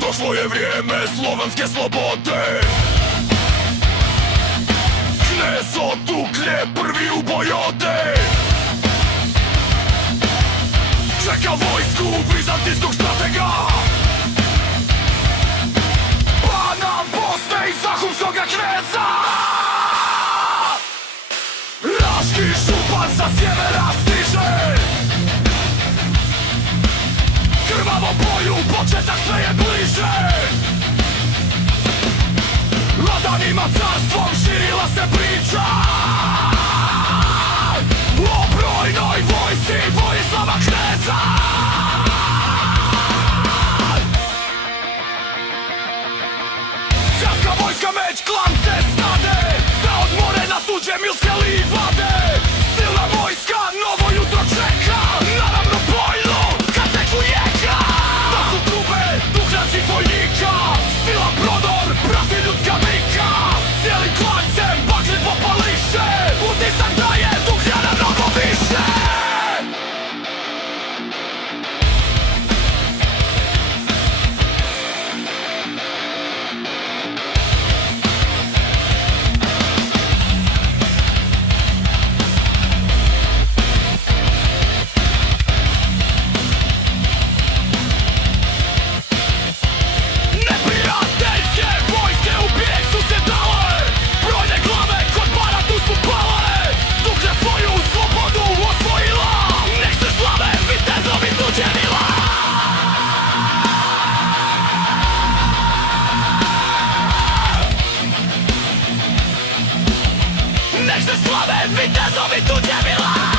Došlo je vrijeme slovenske slobode. Knez otuklje prvi u bojode. Čeka vojsku vizantijskog stratega, pana Bosne i zahumskoga kneza. Raški župan sa sjevera stiže, krvavo boju, početak sve je bliže. Ladanima carstvom širila se priča o brojnoj vojsci Vojislava Kneza. Carska vojska međ klance stade, da odmore na tuđe milske livade. Silna vojska novo jutro čeka, naravno bojno kad se čujeka. To su trube duhnjačkih vojnika, sila prodor, prati ljudska vika. Cijelim klancem bakli popališe, utisak da je duhnjana mnogo više. Neprijateljske vojske u bijeg su se dale, brojne glave kod para tu su pale. Duhnja svoju slobodu osvojila, nek se slave vitezovi tuđenila. Nek se slave vitezovi tuđenila.